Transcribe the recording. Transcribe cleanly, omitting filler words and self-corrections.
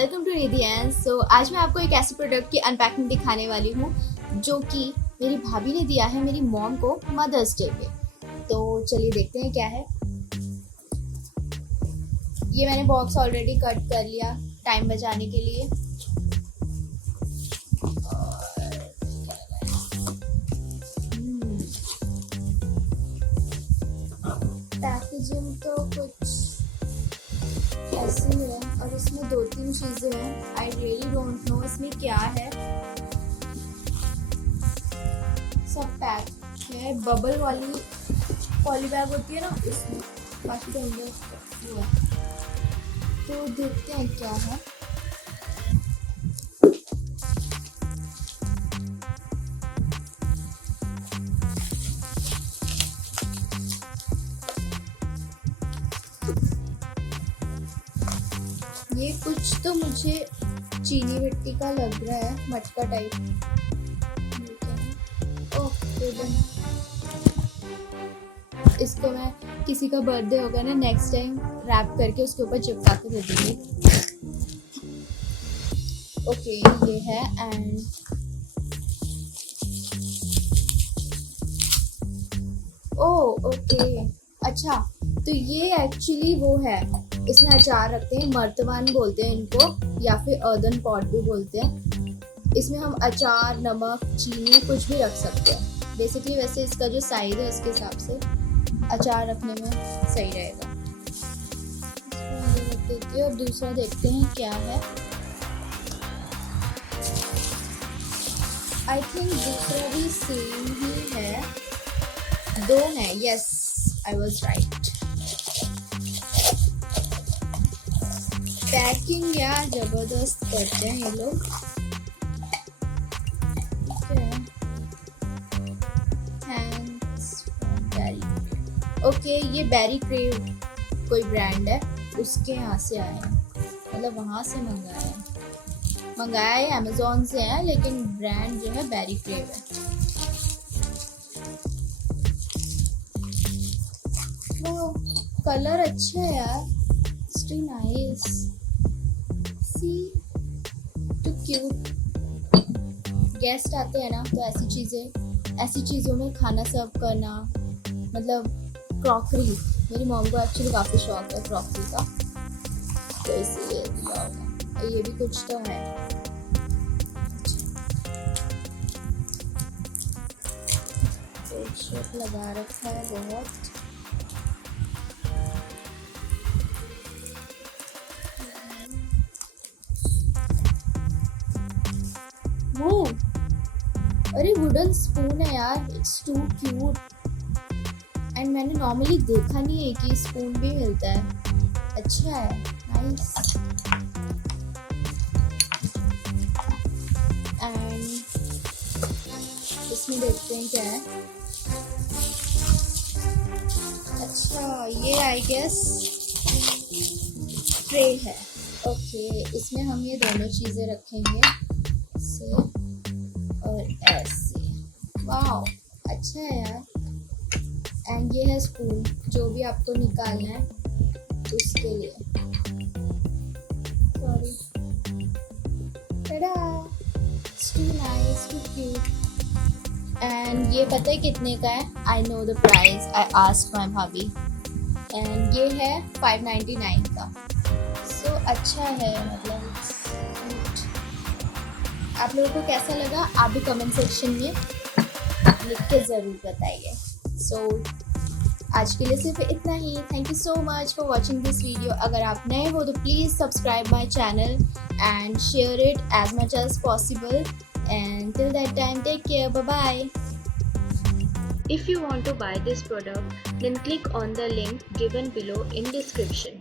Welcome to निधियान्स। सो आज मैं आपको एक ऐसे प्रोडक्ट की अनपैकिंग दिखाने वाली हूँ जो कि मेरी भाभी ने दिया है मेरी मॉम को मदर्स डे पे। तो चलिए देखते हैं क्या है। ये मैंने बॉक्स ऑलरेडी कट कर लिया टाइम बचाने के लिए। पैकेजिंग तो कुछ ऐसी है और इसमें 2-3 चीजें हैं। आई रियली डोंट नो इसमें क्या है। सब पैक है, बबल वाली पॉली बैग होती है ना उसमें, बाकी तो अंदर हुआ। तो देखते हैं क्या है। ये कुछ तो मुझे चीनी मिट्टी का लग रहा है, मटका टाइप। ओके, इसको मैं किसी का बर्थडे होगा ना, नेक्स्ट टाइम रैप करके उसके ऊपर चिपका के दे दूंगी। ओके, ये है एंड ओके, अच्छा तो ये एक्चुअली वो है, इसमें अचार रखते हैं, मर्तबान बोलते हैं इनको या फिर अर्दन पॉट भी बोलते हैं। इसमें हम अचार, नमक, चीनी कुछ भी रख सकते हैं बेसिकली। वैसे इसका जो साइज है उसके हिसाब से अचार रखने में सही रहेगा। रख देते हैं और दूसरा देखते हैं क्या है। आई थिंक दूसरा भी सेम ही है, 2 है। Yes, I was right. Packing यार जबरदस्त करते हैं ये लोग। ओके, ये बेरीक्रेव कोई ब्रांड है, उसके यहाँ से आए हैं, मतलब वहाँ से मंगाया है, अमेज़ॉन से है, लेकिन ब्रांड जो है बेरीक्रेव है। वो कलर अच्छा है यार, still nice, see too cute. Guest आते हैं ना तो ऐसी चीज़ों में खाना सर्व करना, मतलब क्रॉकरी, मेरी मॉम को एक्चुअली काफ़ी शौक है क्रॉकरी का, तो इसलिए दिया होगा। ये भी कुछ तो है। शेप लगा रखा है बहुत। वो अरे वुडन स्पून है यार, इट्स टू क्यूट। एंड मैंने नॉर्मली देखा नहीं है कि स्पून भी मिलता है। अच्छा है, नाइस। एंड इसमें देखते हैं क्या है। अच्छा, ये आई गेस ट्रे है। ओके, इसमें हम ये दोनों चीज़ें रखेंगे, ऐसे और ऐसे। वाह, अच्छा है यार। एंड ये है स्पून, जो भी आपको निकालना है उसके लिए। Sorry, too nice, too cute. And ये पता है कितने का है? I know the price, I asked my bhabhi. And ये है 599 का। सो अच्छा है, मतलब आप लोगों को कैसा लगा आप भी कमेंट सेक्शन में लिख के ज़रूर बताइए। सो आज के लिए सिर्फ इतना ही। Thank you so much for watching this video. अगर आप नए हो तो please subscribe my channel and share it as much as possible. And till that time, take care, bye bye. If you want to buy this product, then click on the link given below in description.